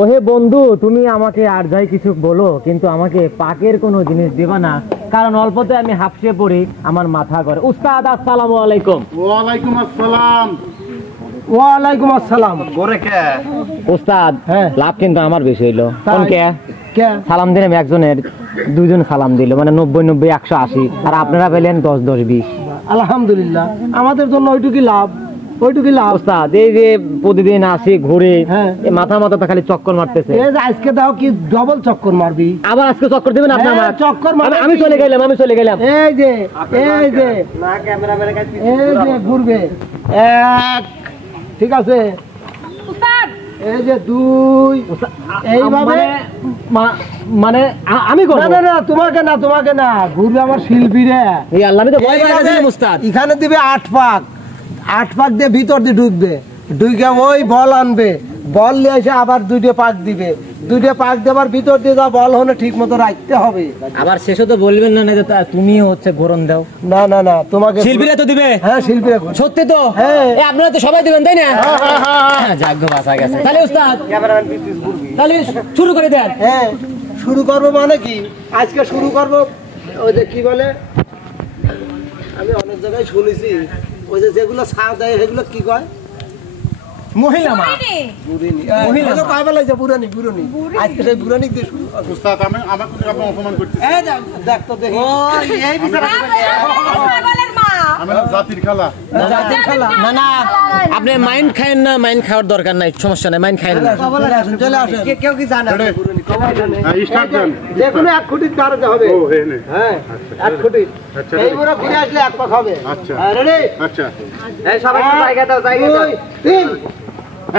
ওহে বন্ধু, তুমি আমাকে আর যাই কিছু বলো, কিন্তু আমাকে পাকের কোনো জিনিস দিবা না, কারণ অল্পতে আমি হাফসে পড়ি, আমার মাথা ঘরে। উস্তাদ আসসালামু আলাইকুম। ওয়ালাইকুম আসসালাম। ওয়ালাইকুম আসসালাম। করে কে উস্তাদ? হ্যাঁ, লাভ কিন্তু আমার বেশি হইলো। কোন কে কে সালাম দিলাম একজনের, দুইজন সালাম দিল, মানে 90 90 180, আর আপনারা পেলেন 10 10 20। আলহামদুলিল্লাহ, আমাদের জন্য ওইটুকুই লাভ, ওইটুকুই লাভ। উস্তাদ এই যে প্রতিদিন আসি ঘুরে, হ্যাঁ, মাথা তো খালি চক্কর মারতেছে। এই যে আজকে দাও কি ডবল চক্কর মারবি? আবার আজকে চক্কর দিবেন আপনি? আমার চক্কর মারবি। আমি চলে গেলাম। এই যে না ক্যামেরাম্যানের কাছে এই যে ঘুরবে এক, ঠিক আছে উস্তাদ। এই যে দুই, এইভাবে মানে আমি করব না, তোমাকে না ঘুরবে আমার শিল্পীরা। এই আল্লাহ, আমি তো ভয় পেয়ে গেছিলাম উস্তাদ। এখানে দিবে 8 পাক দিয়ে ভিতর দিয়ে ঢুকবে, ঢুকে ওই বল আনবে, বল নিয়ে এসে আবার 2 পাক দিবে, 2 পাক দেবার ভিতর দিয়ে যা বল হলে ঠিক মতো রাখতে হবে। আবার শেষে তো বলবেন না যে তুমি হচ্ছে ঘোরন দাও। না তোমাকে শিল্পীরা তো দিবে। হ্যাঁ, শিল্পীরা সত্যি তো? হ্যাঁ, আপনারা তো সবাই দিবেন, তাই না? যাগ্য বাঁচা গেছে। তাহলে উস্তাদ তাহলে শুরু করে দেন। হ্যাঁ, শুরু করবো মানে কি, আজকে শুরু করবো ওই যে কি বলে, আমি অনেক জায়গায় শুনেছি, ওই যে যেগুলো ছাড় দেয় সেগুলো কি কয়? মহিলা মা। মহিলা তো কয় বলে যে বুড়ানি। আজকে সেই বুড়ানি দিয়ে শুরু করবো। উস্তাদ আমাকে আপনি অপমান করতেছেন। এই দেখ তো দেখি, এই বিচারা ছাগলের মা। আমি জাতির খালা। জাতির খেলা। না আপনি মাইন্ড খায়েন না, মাইন্ড খাওয়ার দরকার নাই, সমস্যা নাই, মাইন্ড খায়েন না। চলে আসেন। কেউ কি জানে রেডি? বুড়ানি কবে জানে? হ্যাঁ, স্টার্ট দেন। যেকোনো 1 ফুটির দাঁড়াতে হবে। ও হে নে। হ্যাঁ, 1 ফুটি। আচ্ছা, এই বুড়া ঘুরে আসলে 1 পাক হবে। আচ্ছা। রেডি? আচ্ছা, এই সবাই জায়গা দাও, 3।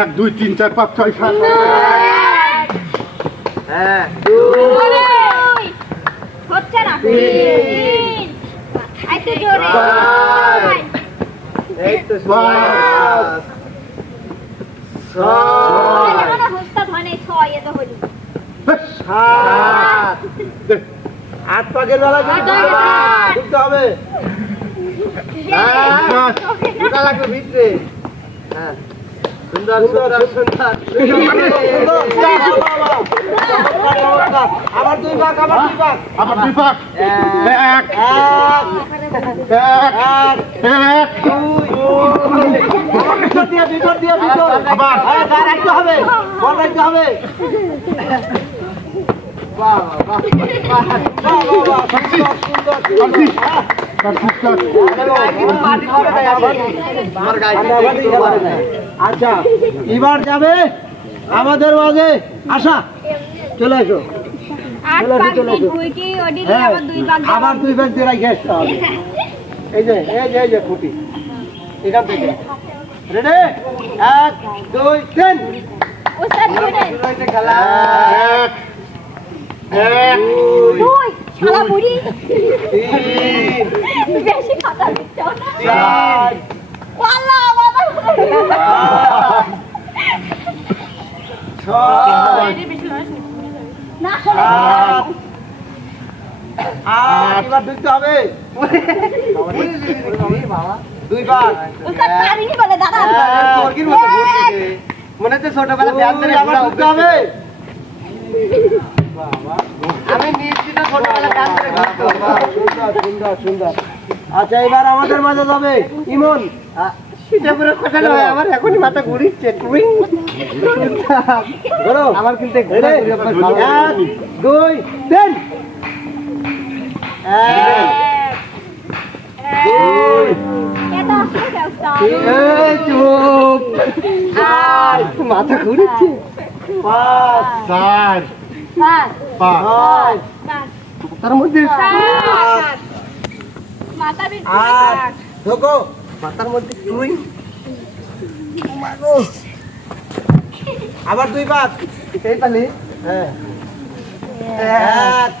1 2 3 4 5 6 7। হ্যাঁ, হচ্ছে না। আইতে জোরে। এই তো 5 6 এখানে হুস্তাদ হয় নাই, 6 এ তো হলো। 7 8 পাকের বেলা ঢুকতে হবে। ঢুকা লাগবে ভিতরে। হ্যাঁ, সুন্দর। আবার 2 পাক। আবার 2 পাক। 1 ভিতর দিয়ে আবার। রাখতে হবে, বল রাখতে হবে। আচ্ছা, এবার যাবে আমাদের মাঝে আশা, চলে এসো। 8 পাক দুইটি ওদিকে আবার 2 পাক। আবার 2 পাক দিয়ে রাখে আসতে হবে। এই যে খুঁটি এখান থেকে। রেডি? 1 2 3। উস্তাদ জোরে। খেলা 1 দুই শালা বুড়ি 3 বেশি কথা দিচ্ছ না। 4 ওয়াল্লাহ বাবা। 6 না 8 এবার ঢুকতে হবে। 2 পাক। উস্তাদ পারিনি বলে দাদা। মনে হচ্ছে ছোটবেলা ধ্যান ধরে আবার ঢুকতে হবে। আমি নিশ্চিত ছোটবেলা ধ্যান ধরে ঘুরতে হবে। সুন্দর। আচ্ছা, এবার আমাদের মাঝে যাবে ইমন। সেটা পুরো কথা নয়, আমার এখনই মাথা ঘুরিচ্ছে। আমার কিন্তু 1 2 3। 1 এটা আসলে উস্তাদ। চুপ। মাথা ঘুরিচ্ছে। 5 4 বাস 5 5 বাস তার মধ্যে মাথা বিট। 8 ঢোকো মাথার মধ্যে তুই। আবার 2 পাক। এই পালি। হ্যাঁ, 1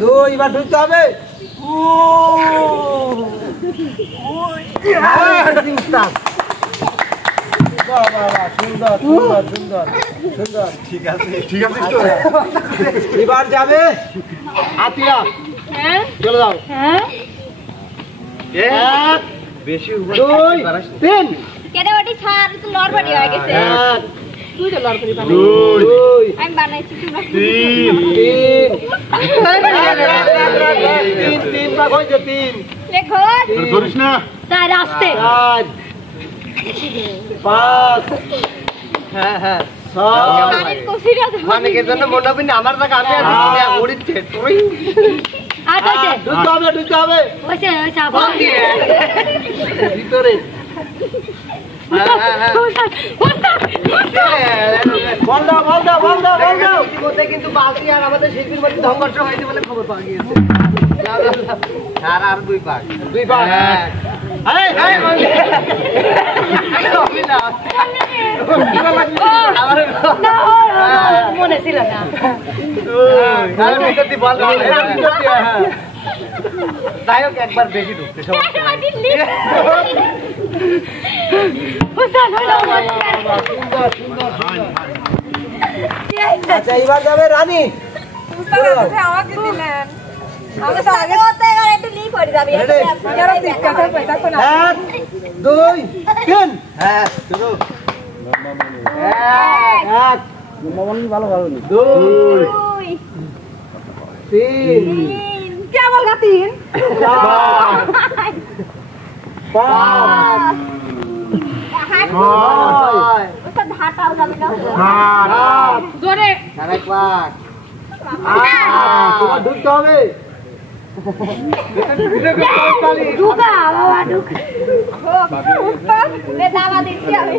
2 এবার ঢুকতে হবে। সুন্দর। ঠিক আছে তো। এবার যাবে আতিয়া। হ্যাঁ চলে যাও। হ্যাঁ 1 বেশি 2 3। কেটে ওটি ছাড় তো লড়বড়ি হয়ে গেছে। 1 দুই আমি বানাইছি তোমরা তিন তিন ভাগ হয়েছে তিন লেখো ধরিস না চার আসতে চার পাঁচ হ্যাঁ হ্যাঁ ছয় আরে কফিরা মানে কে জন্য মনে হবে না আমার টাকা আমি আছি তুমি ঘুরিচ্ছে তুই আর কইছে ঢুকতে হবে ওইছে বল দিয়ে ভিতরে বল দাও কিন্তু বালতি আর আমাদের শিল্পীর মধ্যে সংঘর্ষ হয়েছে বলে খবর পাওয়া গিয়েছে আর দুই পাক মনে ছিল না যাই হোক একবার বেশি ঢুকতে আচ্ছা এবার যাবে রানী আমাকে দিলেন আমি তো আগে ওতে একটু লিক করে যাবি এক দুই তিন হ্যাঁ শুরু এক দুই তিন কেবল গাতিন পাঁচ ওটা ধাটাও যাবে না সাত জোরে আরেক পাক তোমার ঢুকতে হবে ঢুকা বাবা ঢুকা উত্তর রে দাবা দিচ্ছি আমি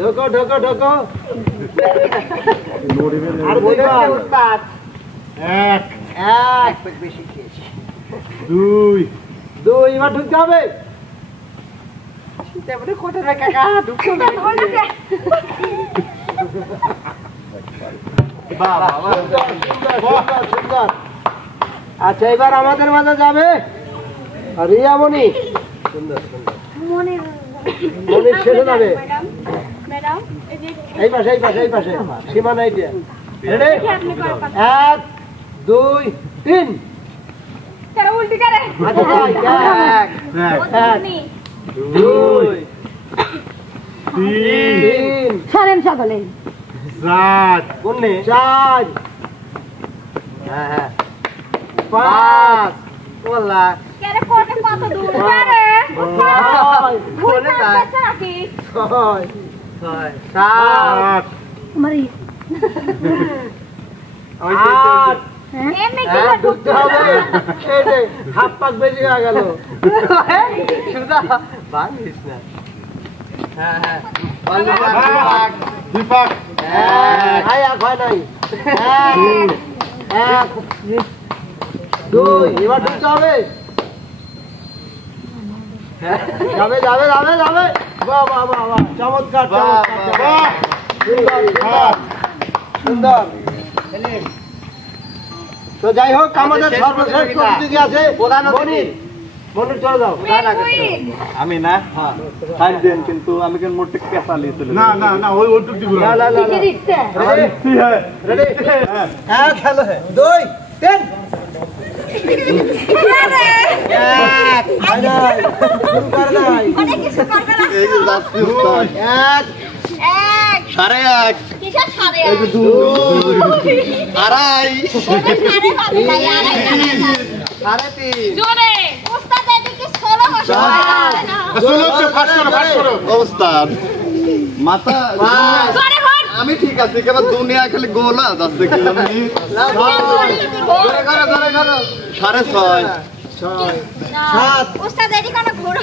ঢোকো আর বলবে উস্তাদ এক এক বেশি খেয়েছি দুই দুই এবার ঢুকতে হবে তেমনি কোথায় রে কাকা ঢুকতে হবে সুন্দর আচ্ছা এবার আমাদের মাঝে যাবে রিয়ামণি সুন্দর মনে শেষে যাবে ম্যাডাম এই পাশে সীমানা এটা রেডি আপনি কয় পাতা এক দুই তিন কেন উল্টি করে আচ্ছা যাই, এক তুমি দুই তিন তিন সরেন সকলে চার কোননে চার হ্যাঁ পাঁচ বললা কেন কোটে কত দূর করে বলে যায় নাকি ছয় সাত মারি আট এমনি কি ঢুকতে হবে এই যে হাফ পাক বেশি হয়ে গেল সুদা ভাঙিস না হ্যাঁ দুই পাক এক হয় নাই এক দুই এবার ঢুকতে হবে যাবে বাহ চমৎকার সুন্দর তো যাই হোক আমাদের সর্বশ্রেষ্ঠ প্রতিযোগী আছে মনির চলে যাও আমি না সাইড দেন কিন্তু আমি কেন মোটে কেসা লিয়েছিল না ওই ওটুক দিব না কি দিচ্ছে রেডি এক খেলো দুই তিন অনেক কিছু করবে না এই যে যাচ্ছি উস্তাদ এক এক সাড়ে এক কিসের সাড়ে এই যে দুই আড়াই সাড়ে পাবে না আড়াই সাড়ে তিন জোরে ওস্তাদ এদিকে সরো ফাঁস করো ওস্তাদ মাথা জোরে কর আমি ঠিক আছি কেবল দুনিয়া খালি গোলা যাচ্ছে কি জানি সাড়ে ছয় সাত ওস্তাদ এদিকে না ঘোড়া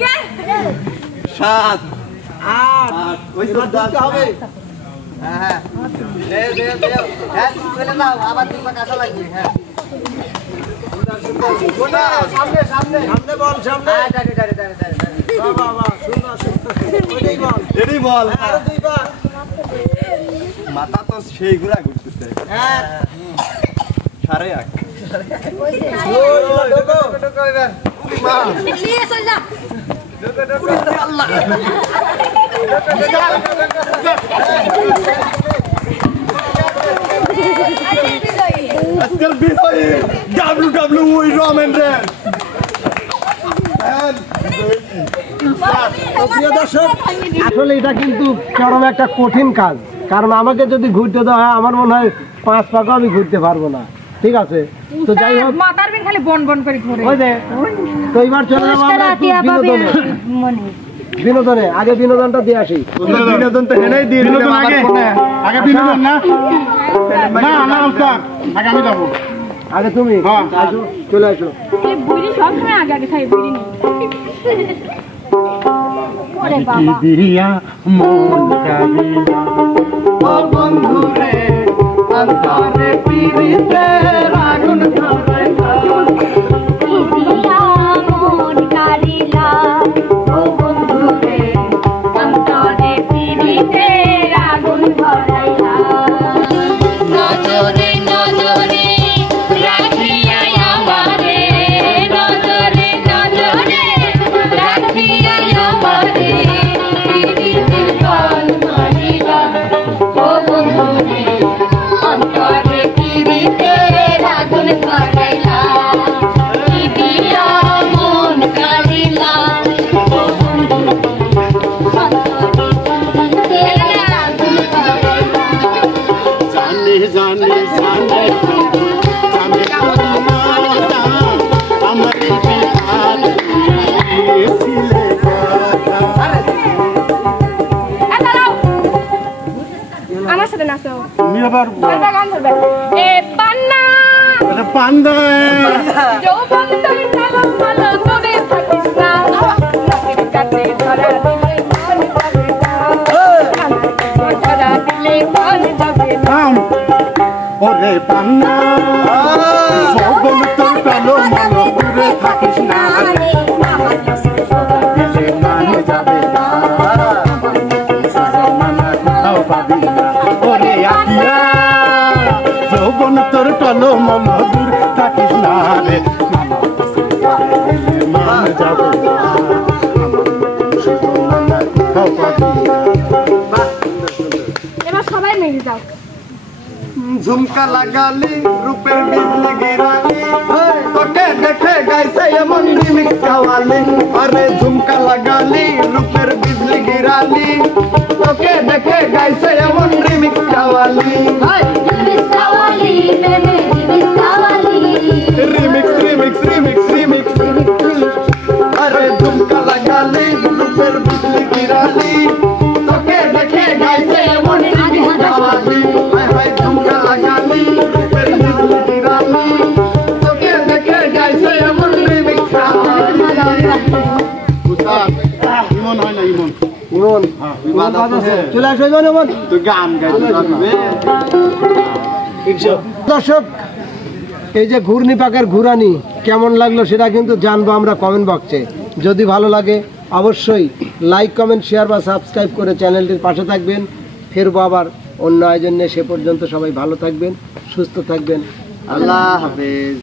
কে সাত আট ওই এবার তো ঢুকতে হবে হ্যাঁ চলে যাও আবার দুই পা কাঁচা লাগবে হ্যাঁ সামনে বল সামনে এটাই বল আরো দুই পা মাথা তো সেই ঘুরা ঘুরতেছে এক সাড়ে এক ঢোকো এবার নিয়ে চল যা আজকাল বিজয়ী WWE রমেন রেন্স তো প্রিয় দর্শক, আসলে এটা কিন্তু চরম একটা কঠিন কাজ, কারণ আমাকে যদি ঘুরতে দেওয়া হয় আমার মনে হয় 5 পাকও আমি ঘুরতে পারবো না। ঠিক আছে, তো যাই হোক, মাথার বিন খালি বন বন করে ঘুরে। ওই যে, তো এবার চলে যাবো আমরা একটু বিনোদনে। আগে বিনোদনটা দিয়ে আসি। বিনোদন তো হেনেই দিয়ে দিলাম বিনোদন আগে আগে বিনোদন না না না উস্তাদ আগে আমি যাবো আগে তুমি হ্যাঁ। আসো, চলে আসো। এই বুড়ি সব সময় আগে আগে খাই বুড়ি নি। ওরে বাবা দিয়া মন কাঁদিয়া ও বন্ধু রে অন্তরে পিরিতে আগুন ধরে পিয়া মন কারিলা ও বন্ধু রে অন্তরে পিরিতে আগুন ধরাইলা নজরে নজরে রাখিয়া আমারে নজরে নজরে রাখিয়া আমারে পিরিতে কল মারিলা ও বন্ধু রে অন্তরে পিরিতে আগুন ধরাইলা পিয়া মন কারিলা ও বন্ধু অন্তরে আগুন ধরাইলা জানে জানে জানে জানে আমার বিহার দিয়েছিলে আমার সাথে নাচো তুমি আবার এটা গান ধরবে এ পান্না পান্দা যৌবন তোর চালো ভালো তোরে থাকিস না নদীর কাছে ধরা দিলে মন যাবে না ধরা দিলে মন যাবে না ওরে পান্না সবন তোর কালো মালো দূরে থাকিস না দিলে মান যাবে না কোথাও পাবি না ওরে আকিয়া যৌবন তোর কালো মালো দূরে থাকিস না রে দিলে মান যাবে না কোথাও পাবি না এবার সবাই মিলে যাও ঝুমকা লাগালি রূপের বিজলি গিরালি তোকে দেখে গাইছে এমন রিমিক্স গাওয়ালি আরে ঝুমকা লাগালি রূপের বিজলি গিরালি তোকে দেখে গাইছে এমন রিমিক্স গাওয়ালি রিমিক্স রিমিক্স রিমিক্স রিমিক্স আরে ঝুমকা লাগালি রূপের বিজলি গিরালি তোকে দেখে গাইছে এমন রিমিক্স গাওয়ালি হায় হায় ঝুমকা লাগালি রূপের বিজলি গিরালি তোকে দেখে গাইছে এমন রিমিক্স গাওয়ালি উস্তাদ ইমন হয় না ইমন ইমন, ইমন বাদ আছে। চলে আসো ইমন, ইমন। তুই গান গাইতে পারবে দর্শক, এই যে ঘূর্ণি পাকের ঘুরানি কেমন লাগলো সেটা কিন্তু জানবো আমরা কমেন্ট বক্সে। যদি ভালো লাগে অবশ্যই লাইক কমেন্ট শেয়ার বা সাবস্ক্রাইব করে চ্যানেলটির পাশে থাকবেন। ফিরবো আবার অন্য আয়োজন নিয়ে, সে পর্যন্ত সবাই ভালো থাকবেন, সুস্থ থাকবেন। আল্লাহ হাফেজ।